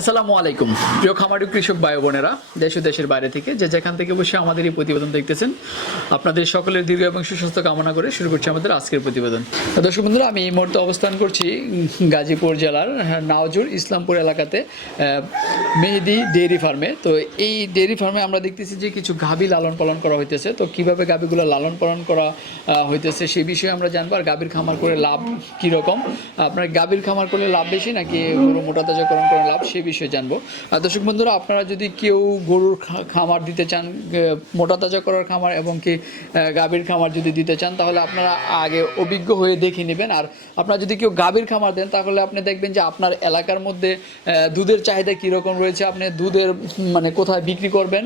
আসসালামু আলাইকুম। প্রিয় খামারি কৃষক ভাই বোনেরা, দেশ ও দেশের বাইরে থেকে যে যেখান থেকে বসে আমাদের এই প্রতিবেদন দেখতেছেন, আপনাদের সকলের দীর্ঘ এবং সুস্বাস্থ্য কামনা করে শুরু করছি আমাদের আজকের প্রতিবেদন। দর্শক বন্ধুরা, আমি এই মুহূর্তে অবস্থান করছি গাজীপুর জেলার নাওজুর ইসলামপুর এলাকাতে মেহেদি ডেইরি ফার্মে। তো এই ডেইরি ফার্মে আমরা দেখতেছি যে কিছু গাভী লালন পালন করা হইতেছে। তো কীভাবে গাভীগুলো লালন পালন করা হইতেছে সেই বিষয়ে আমরা জানব, আর গাভীর খামার করে লাভ কীরকম? আপনার গাভীর খামার করলে লাভ বেশি নাকি মোটা তাজাকরণ করে লাভ? সেই বিষয়ে জানব। দর্শক বন্ধুরা, আপনারা যদি কেউ গরুর খামার দিতে চান মোটা তাজা করার খামার এবং কি গাভীর খামার যদি দিতে চান, তাহলে আপনারা আগে অভিজ্ঞ হয়ে দেখে নেবেন। আর আপনারা যদি কেউ গাভীর খামার দেন, তাহলে আপনি দেখবেন যে আপনার এলাকার মধ্যে দুধের চাহিদা কীরকম রয়েছে, আপনি দুধের মানে কোথায় বিক্রি করবেন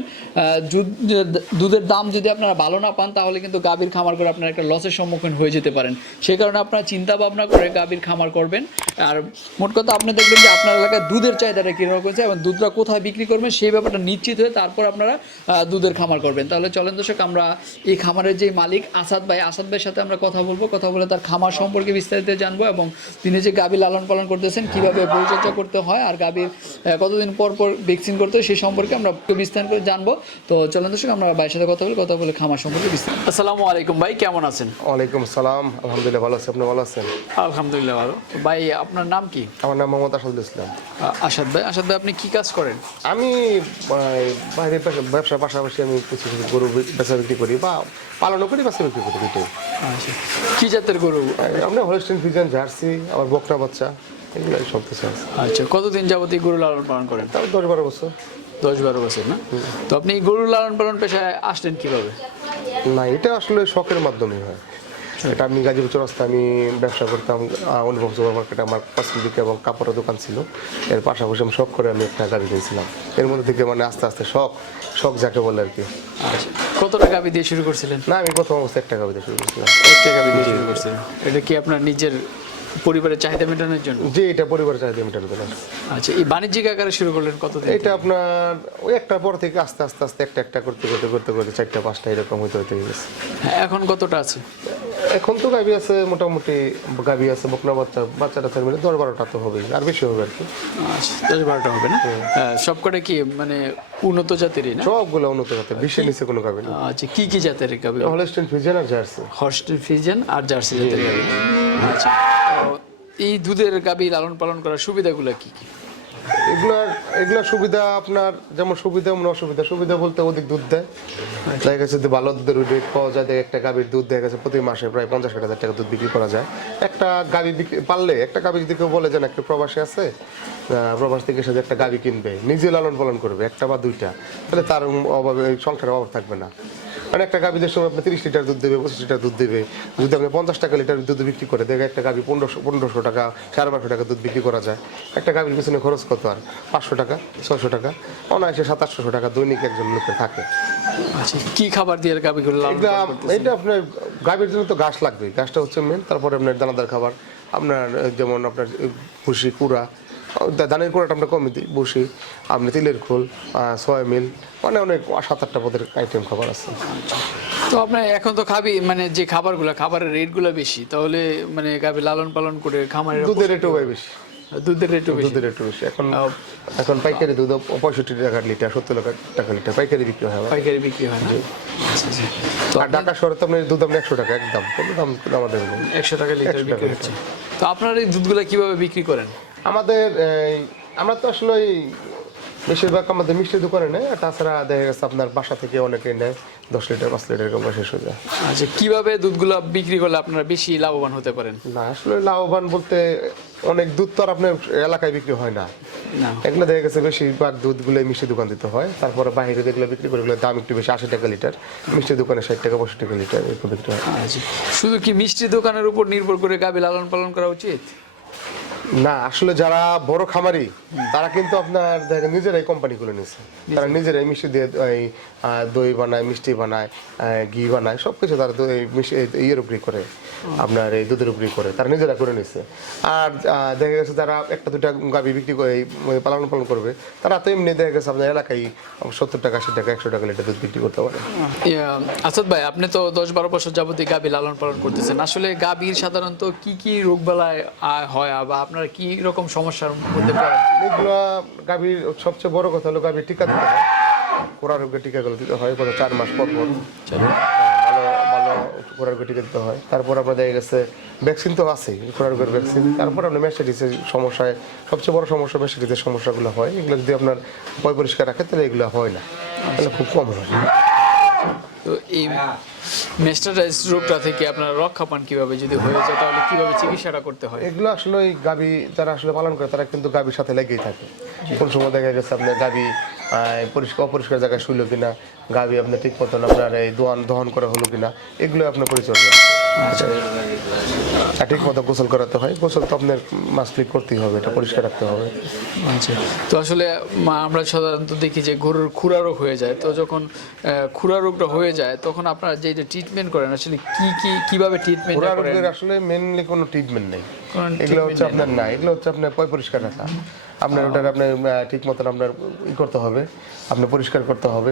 দুধের দাম যদি আপনারা ভালো না পান, তাহলে কিন্তু গাভীর খামার করে আপনারা একটা লসের সম্মুখীন হয়ে যেতে পারেন। সেই কারণে আপনারা চিন্তা ভাবনা করে গাভীর খামার করবেন। আর মোট কথা আপনি দেখবেন যে আপনার এলাকায় দুধের চাহিদাটা কীরকম রয়েছে এবং দুধটা কোথায় বিক্রি করবেন সেই ব্যাপারটা নিশ্চিত হয়ে তারপর আপনারা দুধের খামার করবেন। তাহলে চলেন দর্শক আমরা এই খামারের যে মালিক আসাদ ভাই আসাদ ভাইয়ের সাথে আমরা কথা বলব। কথা বলে তার খামার সম্পর্কে বিস্তারিত জানব এবং তিনি যে গাভী লালন পালন করতেছেন কীভাবে পরিচর্যা করতে হয় আর গাভীর কতদিন পর পর ভ্যাকসিন করতে হয় সেই সম্পর্কে আমরা একটু বিস্তারিত করে জানব। তো চলেন দর্শক আমরা ভাইয়ের সাথে কথা বলে কথা বলে খামার সম্পর্কে বিস্তারিত। আসসালামু আলাইকুম ভাই কেমন আছেন? ওয়ালাইকুম সালাম আলহামদুলিল্লাহ ভালো আছি আপনি ভালো আছেন? আলহামদুলিল্লাহ ভালো। ভাই আপনার নাম কি? আমার নাম মোহাম্মদ আসাদুল ইসলাম। আসাদ ভাই আসাদ ভাই আপনি কি কাজ করেন? আমি বাইরে ব্যবসার পাশাপাশি আমি কিছু কিছু গরু বেচা বিক্রি করি বা পালনও করি বেচা বিক্রি করি দুটোই আচ্ছা। কি জাতের গরু? আমরা হলস্টেন ফিজান জার্সি আবার বকনা বাচ্চা এগুলো সব কিছু আছে। আচ্ছা কতদিন যাবত এই গরু লালন পালন করেন? তাও দশ বারো বছর। দশ বারো বছর না? তো আপনি গরু লালন পালন পেশায় আসলেন কীভাবে? না এটা আসলে শখের মাধ্যমে হয়। এটা আমি গাজীপুর চৌরাস্তা আমি ব্যবসা করতাম অনুভব সুপার মার্কেটে আমার কসমেটিক এবং কাপড়ের দোকান ছিল। এর পাশাপাশি আমি শখ করে আমি একটা গাড়ি কিনছিলাম। এর মধ্যে থেকে মানে আস্তে আস্তে শখ শখ যাকে বলে আর কি। আচ্ছা কত টাকা দিয়ে শুরু করছিলেন? না আমি প্রথম অবস্থায় একটা দিয়ে শুরু করছিলাম। এক টাকা দিয়ে শুরু করছিলেন। এটা কি আপনার নিজের পরিবারের চাহিদা মেটানোর জন্য? যে এটা পরিবারের চাহিদা মেটানো দিলাম আচ্ছা এই বাণিজ্যিক আকারে শুরু করলেন কতদিন? এটা আপনার ওই একটা পর থেকে আস্তে আস্তে আস্তে একটা একটা করতে করতে করতে করতে চারটা পাঁচটা এরকম হইতে হইতে গেছে হ্যাঁ, এখন কতটা আছে? এখন তো গাভি আছে মোটামুটি গাভি আছে বকনা বাচ্চা বাচ্চাটা থাকবে দশ বারোটা তো হবে আর বেশি হবে আর কি। আচ্ছা দশ বারোটা হবে না? হ্যাঁ, সবকটা কি মানে উন্নত জাতেরই না? সবগুলো উন্নত জাতের বিশ্বের নিচে কোনো গাভি নেই। আচ্ছা কি কি জাতের গাবি হলস্টেন ফিজেন আর জার্সি। হর্স্টেল ফ্রিজেন আর জার্সি জাতের গাবি আচ্ছা তো এই দুধের গাবি লালন পালন করার সুবিধাগুলো কি কি? সুবিধা আপনার যেমন সুবিধা তেমন অসুবিধা। সুবিধা বলতে অধিক দুধ দেয়। দেখা গেছে ভালো দুধের রেট পাওয়া যায়। একটা গাভীর দুধ দেখা গেছে প্রতি মাসে প্রায় পঞ্চাশ ষাট হাজার টাকা দুধ বিক্রি করা যায়। একটা গাভী বিক্রি পারলে একটা গাভী যদি কেউ বলে যে না একটা প্রবাসী আছে প্রবাস থেকে এসে একটা গাভী কিনবে নিজে লালন পালন করবে একটা বা দুইটা তাহলে তার অভাবে সংসারের অভাব থাকবে না। মানে একটা গাভীদের সময় আপনি তিরিশ লিটার দুধ দেবে পঁচিশ লিটার দুধ দেবে যদি আপনি পঞ্চাশ টাকা লিটার দুধ বিক্রি করে দেখে একটা গাভী পনেরোশো পনেরোশো টাকা সাড়ে বারোশো টাকা দুধ বিক্রি করা যায়। একটা গাভীর পিছনে খরচ কত আর? পাঁচশো টাকা ছয়শো টাকা। অনায়াসে সাতাশশো টাকা দৈনিক একজন লোকের থাকে। আচ্ছা কি খাবার দিয়ে গাবিগুলো লালন এটা আপনার গাভীর জন্য তো ঘাস লাগবে ঘাসটা হচ্ছে মেন তারপরে আপনার দানাদার খাবার আপনার যেমন আপনার ভুসি কুড়া। ধানের কুড়াটা আমরা কমই দিই। ভুসি আপনি তিলের খোল সয়াবিন মানে অনেক সাত আটটা পদের আইটেম খাবার আছে। তো আপনার এখন তো খাবি মানে যে খাবারগুলো খাবারের রেটগুলো বেশি তাহলে মানে গাবি লালন পালন করে খামারের দুধের রেটও ভাই বেশি। দুধের রেটও বেশি? দুধের রেটও বেশি। এখন এখন পাইকারি দুধ পঁয়ষট্টি টাকা লিটার সত্তর টাকা লিটার পাইকারি বিক্রি হয় পাইকারি বিক্রি হয় আচ্ছা, আচ্ছা। আর ঢাকা শহরে তো আপনার দুধ আপনি একশো টাকা একদম কোনো দাম আমাদের একশো টাকা লিটার 100 বিক্রি হচ্ছে। তো আপনার এই দুধগুলো কীভাবে বিক্রি করেন? আমাদের আমরা তো আসলে বেশিরভাগ আমাদের মিষ্টি দোকানে নেই আর তাছাড়া দেখা গেছে আপনার বাসা থেকে অনেকেই নেয় দশ লিটার পাঁচ লিটার এরকম শেষ হয়ে যায়। আচ্ছা কীভাবে দুধগুলো বিক্রি করলে আপনারা বেশি লাভবান হতে পারেন? না আসলে লাভবান বলতে অনেক দুধ তো আর আপনার এলাকায় বিক্রি হয় না। এগুলো দেখা গেছে বেশিরভাগ দুধগুলো মিষ্টি দোকান দিতে হয় তারপরে বাইরে যেগুলো বিক্রি করে দাম একটু বেশি আশি টাকা লিটার। মিষ্টি দোকানে ষাট টাকা পঁয়ষট্টি টাকা লিটার এরকম বিক্রি হয়। আচ্ছা শুধু কি মিষ্টি দোকানের উপর নির্ভর করে গাবি লালন পালন করা উচিত? না, আসলে যারা বড় খামারি, তারা কিন্তু আপনার দেখেন নিজেরাই কোম্পানি খুলে নিয়েছে তারা নিজেরাই মিষ্টি দিয়ে, এই দই বানায়, মিষ্টি বানায় ঘি বানায় সব কিছু তারা ইয়ের উপরই করে, আপনার এই দুধের উপরই করে, তারা নিজেরা করে নিচ্ছে আর দেখা গেছে যারা একটা দুটা গাভি বিক্রি করে পালন পালন করবে, তারা তো এমনি দেখা গেছে আপনার এলাকায় সত্তর টাকা, আশি টাকা, একশো টাকা লিটার দুধ বিক্রি করতে পারে। আসাদ ভাই, আপনি তো দশ বারো বছর যাবতীয় গাবি লালন পালন করতেছেন। আসলে গাবির সাধারণত কি কি রোগ বেলায় হয় বা আপনার আপনারা কি রকম সমস্যার মধ্যে পড়েন? এগুলো গাভীর সবচেয়ে বড় কথা হলো গাভীর টিকা দিতে হয়। কোরআন রোগের টিকাগুলো দিতে হয় কত চার মাস পর পর। ভালো ভালো কোরআন রোগের টিকা দিতে হয়। তারপর আপনার দেখা গেছে ভ্যাকসিন তো আছেই কোরআন রোগের ভ্যাকসিন তারপর আপনার সমস্যায় সবচেয়ে বড় সমস্যা মেসেডিসের সমস্যাগুলো হয়। এগুলো যদি আপনার পয় পরিষ্কার রাখে তাহলে এগুলো হয় না। তাহলে খুব কম হয়। তো এই মেস্টারাইজ রোগটা থেকে আপনারা রক্ষা পান কীভাবে? যদি হয়ে যায়, তাহলে কীভাবে চিকিৎসাটা করতে হয়? এগুলো আসলে ওই গাবি যারা আসলে পালন করে, তারা কিন্তু গাবির সাথে লেগেই থাকে। কোন সময় দেখা গেছে আপনার গাবি পরিষ্কার অপরিষ্কার জায়গায় শুইলো কিনা, গাভী আপনার ঠিক মতন আপনার এই দোয়ান দহন করা হলো কিনা এগুলো আপনার পরিচর্যা। ঠিক মতো গোসল করাতে হয়। গোসল তো আপনার মাসলি করতেই হবে এটা পরিষ্কার রাখতে হবে। আচ্ছা। তো আসলে আমরা সাধারণত দেখি যে গরুর খুরা রোগ হয়ে যায়। তো যখন খুরা রোগটা হয়ে যায় তখন আপনারা যে ট্রিটমেন্ট করেন আসলে কি কি কীভাবে ট্রিটমেন্ট করেন? রোগের আসলে মেনলি কোনো ট্রিটমেন্ট নেই। এগুলো হচ্ছে আপনার না এগুলো হচ্ছে আপনার পরিষ্কার রাখা। আপনার ওটার আপনার ঠিক মতন আপনার ই করতে হবে আপনি পরিষ্কার করতে হবে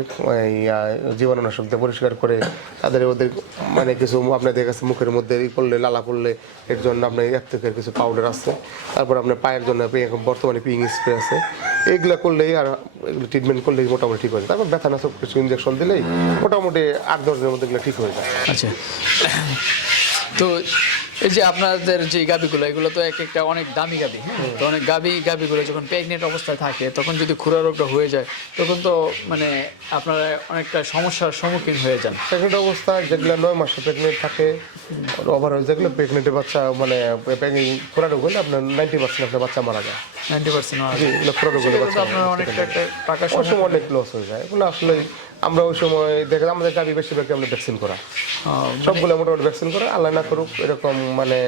জীবাণুনাশক দিয়ে পরিষ্কার করে তাদের ওদের মানে কিছু আপনাদের কাছে মুখের মধ্যে ই করলে, লালা করলে, এর জন্য আপনার এক থেকে কিছু পাউডার আছে। তারপর আপনার পায়ের জন্য বর্তমানে পিং স্প্রে আছে। এইগুলো করলেই আর এগুলো ট্রিটমেন্ট করলেই মোটামুটি ঠিক হয়ে যায়। তারপর ব্যথানাশক কিছু ইঞ্জেকশন দিলেই মোটামুটি আট দশ দিনের মধ্যে এগুলো ঠিক হয়ে যায়। আচ্ছা। তো এই যে আপনাদের যে গাবিগুলো এগুলো তো এক একটা অনেক দামি গাবি হ্যাঁ? তো অনেক গাবি গাবিগুলো যখন প্রেগনেন্ট অবস্থায় থাকে তখন যদি খুরা রোগটা হয়ে যায় তখন তো মানে আপনারা অনেকটা সমস্যার সম্মুখীন হয়ে যান। প্রেগনেন্ট অবস্থায় যেগুলো নয় মাসে প্রেগনেন্ট থাকে ওভার হয়ে যেগুলো প্রেগনেন্টের বাচ্চা মানে খোরা রোগ হলে আপনার নাইনটি পার্সেন্ট আপনার বাচ্চা মারা যায়। নাইনটি পার্সেন্ট এগুলো রোগ হলে বাচ্চা একটা টাকা অনেক লস হয়ে যায়। এগুলো আসলে আমরা ওই সময় দেখলাম আমাদের দাবি বেশিরভাগ আমরা ভ্যাকসিন করা। সবগুলো মোটামুটি ভ্যাকসিন করা আল্লাহ না করুক এরকম মানে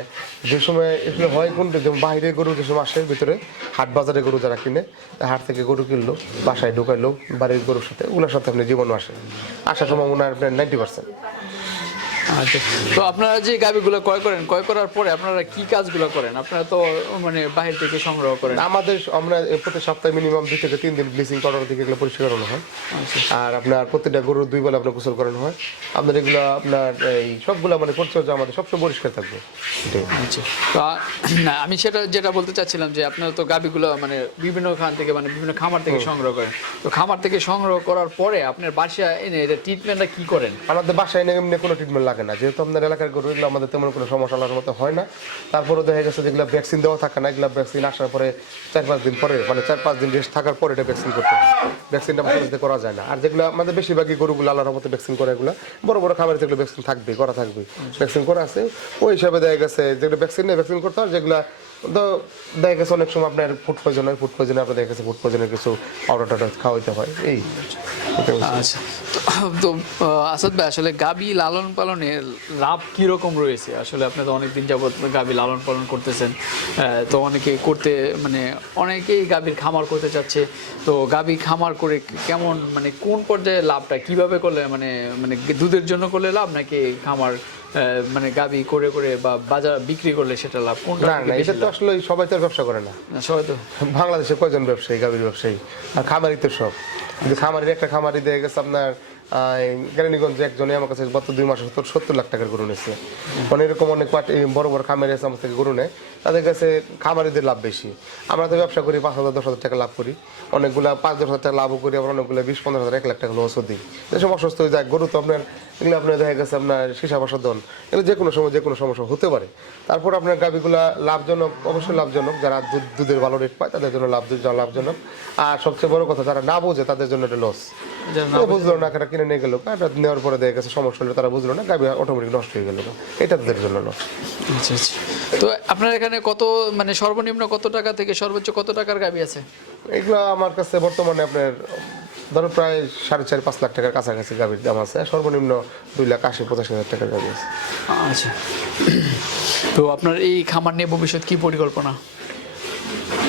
যে সময় এগুলো হয় কোন যেমন বাইরে গরু যে সময় আসে ভিতরে হাট বাজারে গরু যারা কিনে হাট থেকে গরু কিনলো বাসায় ঢুকাইলো বাড়ির গরুর সাথে ওগুলোর সাথে আপনি জীবন আসে। আসার সময় মনে হয় আপনার নাইনটি পার্সেন্ট আচ্ছা। তো আপনারা যে গাবিগুলো ক্রয় করেন ক্রয় করার পরে আপনারা কি কাজগুলো করেন? আপনারা তো মানে বাইরে থেকে সংগ্রহ করেন। আমাদের আমরা প্রতি সপ্তাহে মিনিমাম দুই থেকে তিন দিন ব্লিচিং পাউডার থেকে এগুলো পরিষ্কার করানো হয়। আর আপনার প্রত্যেকটা গরুর দুই বেলা আপনার গোসল করানো হয়। আপনার এগুলো আপনার এই সবগুলো মানে পরিচর্যা আমাদের সবসময় পরিষ্কার থাকবে। এটাই। আচ্ছা। তো আ- না আমি সেটা যেটা বলতে চাচ্ছিলাম যে আপনারা তো গাবিগুলো মানে বিভিন্ন খান থেকে মানে বিভিন্ন খামার থেকে সংগ্রহ করেন। তো খামার থেকে সংগ্রহ করার পরে আপনার বাসায় এনে এটা ট্রিটমেন্টটা কি করেন? আমাদের বাসায় এনে এমনি কোনো ট্রিটমেন্ট লাগে না। যেহেতু আপনার এলাকার গরু এগুলো আমাদের তেমন কোনো সমস্যা আলার মতো হয় না। তারপরে দেখা গেছে যেগুলো ভ্যাকসিন দেওয়া থাকে না। এগুলো ভ্যাকসিন আসার পরে চার পাঁচ দিন পরে মানে চার পাঁচ দিন রেস্ট থাকার পরে এটা ভ্যাকসিন করতে হয়। ভ্যাকসিনটা আমাদের করা যায় না। আর যেগুলো আমাদের বেশিরভাগই গরুগুলো আল্লাহর মতো ভ্যাকসিন করে এগুলো। বড় বড় খামারে যেগুলো ভ্যাকসিন থাকবে করা থাকবে। ভ্যাকসিন করা আছে। ওই হিসাবে দেখা গেছে যেগুলো ভ্যাকসিন নেই ভ্যাকসিন করতে হয় যেগুলো তো দেখা গেছে অনেক সময় আপনার ফুড পয়জন হয় ফুড পয়জনে আপনার দেখা গেছে ফুড পয়জনের কিছু পাউডার টাউডার খাওয়াইতে হয়। এই। আচ্ছা। তো- আসাদ ভাই, আসলে গাবি লালন পালনে লাভ কীরকম রয়েছে? আসলে আপনি তো অনেকদিন যাবত গাবি লালন পালন করতেছেন। তো অনেকে করতে মানে অনেকেই গাবির খামার করতে চাচ্ছে। তো গাবি খামার করে কেমন মানে কোন পর্যায়ে লাভটা, কীভাবে করলে মানে মানে দুধের জন্য করলে লাভ, নাকি খামার মানে গাবি করে করে বা বাজার বিক্রি করলে সেটা লাভ? কোনটা না না এটা তো আসলে সবাই তো আর ব্যবসা করে না। না, সবাই তো বাংলাদেশে কয়জন ব্যবসায়ী গাবির ব্যবসায়ী? আর খামারি তো সব। কিন্তু খামারির একটা খামারি দিয়ে গেছে আপনার কেরানীগঞ্জে একজনে আমার কাছে গত দুই মাসে সত্তর সত্তর লাখ টাকার গরু নিয়েছে। মানে এরকম অনেক পাট বড় বড় খামারি আছে আমার থেকে গরু নেয়। তাদের কাছে খামারিদের লাভ বেশি। আমরা তো ব্যবসা করি, পাঁচ হাজার, দশ হাজার টাকা লাভ করি। অনেকগুলা পাঁচ, দশ হাজার টাকা লাভও করি, আবার অনেকগুলো বিশ পনেরো হাজার, এক লাখ টাকা লসও দিই। যেসব অসুস্থ হয়ে যায়, গরু তো আপনার এগুলো আপনার দেখা গেছে আপনার সীসা বাসাদন এগুলো যে কোনো সময় যে কোনো সমস্যা হতে পারে। তারপর আপনার গাভিগুলা লাভজনক, অবশ্যই লাভজনক। যারা দুধ দুধের ভালো রেট পায়, তাদের জন্য লাভ লাভজনক। আর সবচেয়ে বড় কথা, যারা না বোঝে, তাদের জন্য এটা লস বুঝলো না কিনে নিয়ে গেলো নেওয়ার পরে দেখা গেছে সমস্যা হলো তারা বুঝলো না গাভি অটোমেটিক নষ্ট হয়ে গেল। এটা তাদের জন্য আচ্ছা আচ্ছা। তো আপনার এখানে কত মানে সর্বনিম্ন কত টাকা থেকে সর্বোচ্চ কত টাকার গাবি আছে? এগুলো আমার কাছে বর্তমানে আপনার ধরো প্রায় সাড়ে চার পাঁচ লাখ টাকার কাছাকাছি গাভির দাম আছে সর্বনিম্ন দুই লাখ আশি পঁচাশি হাজার টাকার গাভি আছে। আচ্ছা। তো আপনার এই খামার নিয়ে ভবিষ্যৎ কি পরিকল্পনা?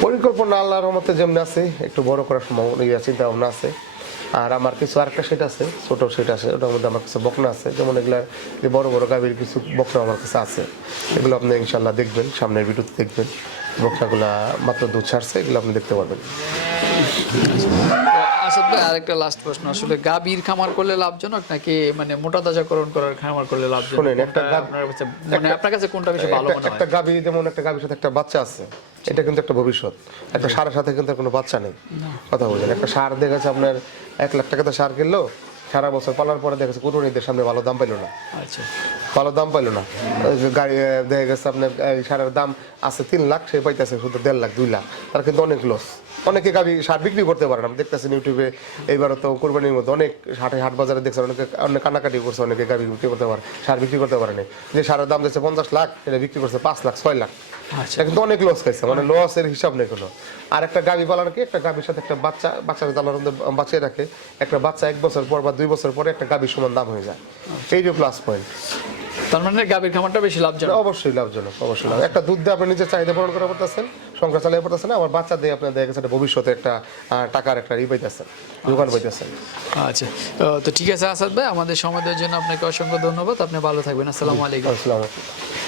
পরিকল্পনা আল্লাহর রহমতে যেমন আছে একটু বড় করার সম্ভাবনা চিন্তা ভাবনা আছে। আর আমার কিছু আরেকটা সেট আছে ছোট সেট আছে ওটার মধ্যে আমার কিছু বকনা আছে। যেমন এগুলার বড় বড় গাভীর কিছু বকনা আমার কাছে আছে। এগুলো আপনি ইনশাল্লাহ দেখবেন সামনের ভিডিওতে দেখবেন। বকনাগুলা মাত্র দুধ ছাড়ছে এগুলো আপনি দেখতে পারবেন। আসাদ ভাই আরেকটা লাস্ট প্রশ্ন। আসলে গাভীর খামার করলে লাভজনক নাকি মানে মোটা তাজাকরণ করার খামার করলে লাভজনক? শোনেন, একটা আপনার কাছে মানে আপনার কাছে কোনটা বেশি ভালো মনে হয়? একটা গাভী যেমন একটা গাভীর সাথে একটা বাচ্চা আছে এটা কিন্তু একটা ভবিষ্যৎ। একটা সারের সাথে কিন্তু কোনো বাচ্চা নেই। কথা বলছেন একটা সার দেখেছে আপনার এক লাখ টাকা তো সার কিনলো সারা বছর পালার পরে দেখেছে কুটুনিদের সামনে ভালো দাম পাইলো না। আচ্ছা। ভালো দাম পাইলো না। গাড়ি দেখে দেখা গেছে আপনার সারের দাম আছে তিন লাখ সে পাইতেছে শুধু দেড় লাখ দুই লাখ। তার কিন্তু অনেক লস অনেকে গাড়ি সার বিক্রি করতে পারে না। দেখতেছেন ইউটিউবে এইবারও তো কোরবানির মধ্যে অনেক হাটে হাট বাজারে দেখছেন অনেকে অনেক কানাকাটি করছে অনেকে গাড়ি বিক্রি করতে পারে সার বিক্রি করতে পারে না যে সারের দাম দিচ্ছে পঞ্চাশ লাখ সেটা বিক্রি করছে পাঁচ লাখ ছয় লাখ। আচ্ছা। কিন্তু অনেক লস খাইছে মানে লসের হিসাব নেই কোনো। আর একটা গাভি পালার কি? একটা গাভির সাথে একটা বাচ্চা বাচ্চাকে মধ্যে বাঁচিয়ে রাখে। একটা বাচ্চা এক বছর পর বা দুই বছর পরে একটা গাভির সমান দাম হয়ে যায়। এই যে প্লাস পয়েন্ট তার মানে গাভীর খামারটা বেশি লাভজনক? অবশ্যই লাভজনক অবশ্যই লাভ একটা দুধ দিয়ে আপনি নিজের চাহিদা পূরণ করা পড়তেছেন সংসার চালিয়ে পড়তেছেন আবার বাচ্চা দিয়ে আপনি দেখা গেছে ভবিষ্যতে একটা টাকার একটা ই পাইতেছেন দোকান পাইতেছেন। আচ্ছা তো ঠিক আছে আসাদ ভাই আমাদের সময় দেওয়ার জন্য আপনাকে অসংখ্য ধন্যবাদ আপনি ভালো থাকবেন আসসালামু আলাইকুম। আসসালামু আলাইকুম।